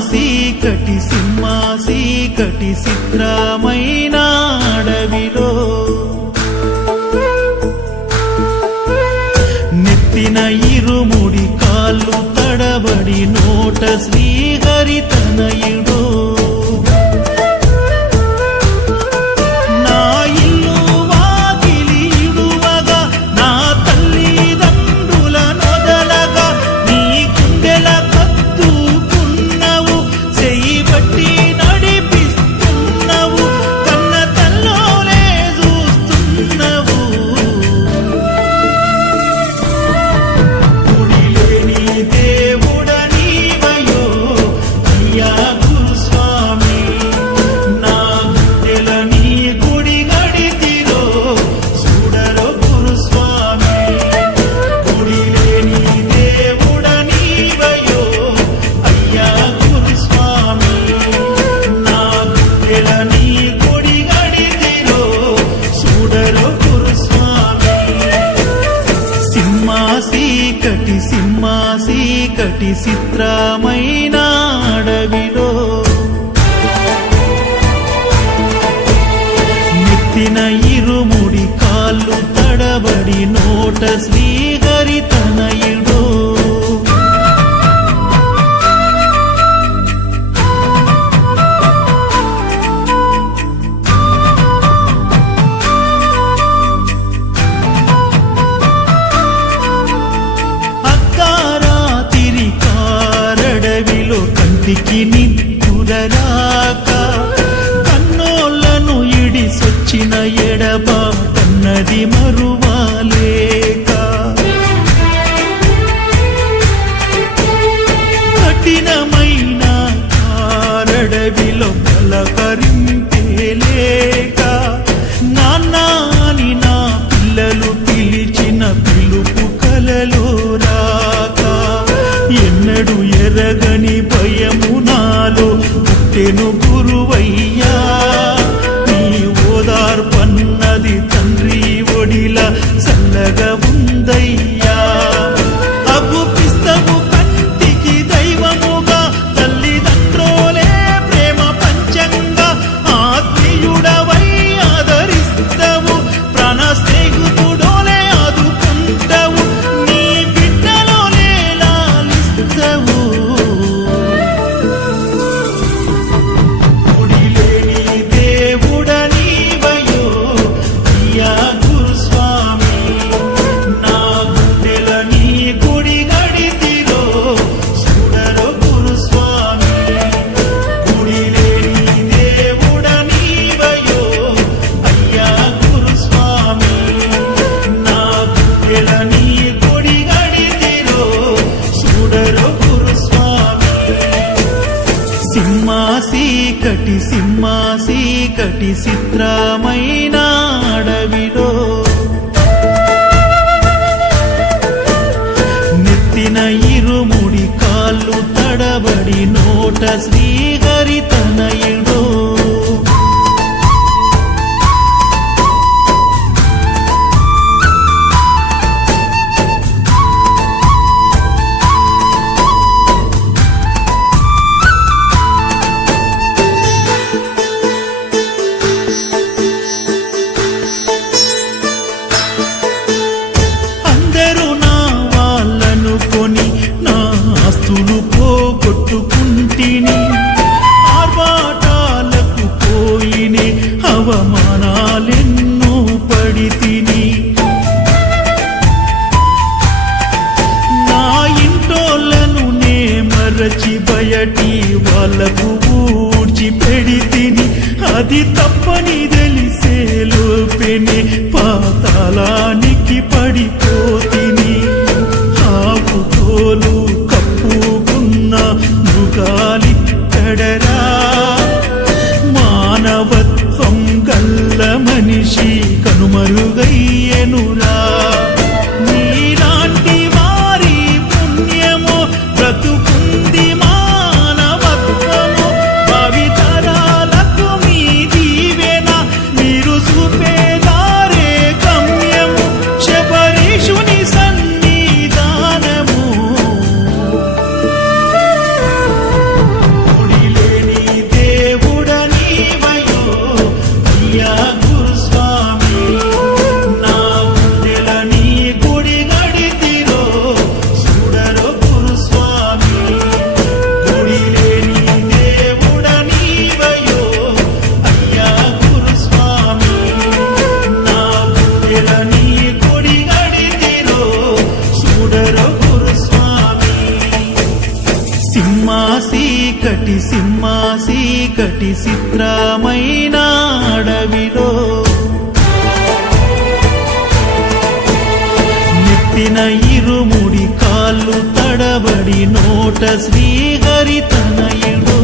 చీకటి చిత్రమైన అడవిలో నెత్తిన ఇరుముడి కాళ్ళు తడబడి నోట శ్రీహరి తనయుడో చీకటి చిత్రమైన అడవిలో నెత్తిన ఇరుముడి కాళ్ళు తడబడి నోట శ్రీహరి తనయుడో కంటికి నిద్దురరాక కన్నోళ్లను ఇడిసొచ్చిన ఎడబాటన్నది మరువాలేక కఠినమైన కారడవిలో పలకరింపేలేక నాన్నని నా పిల్లలు పిలిచిన పిలుపు కలలో రాక ఎన్నడు ఎరగని భయము నాలో పుట్టెను గురువయ్యా నీ ఓదార్పన్నది తండ్రి ఒడిలా చల్లగా ఉందయ్యా అగుపిస్తవు కంటికి దైవముగా తల్లిదండ్రులే ప్రేమ పంచంగా ఆత్మీయుడవై ఆదరిస్తవు ప్రాణ స్నేహితుడోలే ఆదుకుంటవు నీ బిడ్డలోనే లాలిస్తవు చీకటి చిత్రమైన అడవిలో నెత్తిన ఇరుముడి కాళ్ళు తడబడి నోట శ్రీహరి తనయుడో పోగొట్టుకుంటిని ఆర్భాటాలకు పోయినే అవమానాలెన్నో పడితిని నా ఇంటోళ్ళను నే మరచి బయటి వాళ్ళకు ఊడ్చి పెడితిని అది తప్పని తెలిసే లోపెనే పాతాళానికి పడిపోతిని ఆకుతోలు మృగాలిక్కడరా మానవత్వం గల్ల మనిషి కనుమరుగయ్యెనురా నీలాంటి వారి పుణ్యమో బ్రతుకుంది మానవత్వము భావితరాలకు మీ దీవెన మీరు చూపేదారే గమ్యము శబరీషుని సన్నిధానము చీకటి సింహాసీకటి చిత్రమైన అడవిలో నెత్తిన ఇరుముడి కాళ్ళు తడబడి నోట శ్రీహరి తనయుడు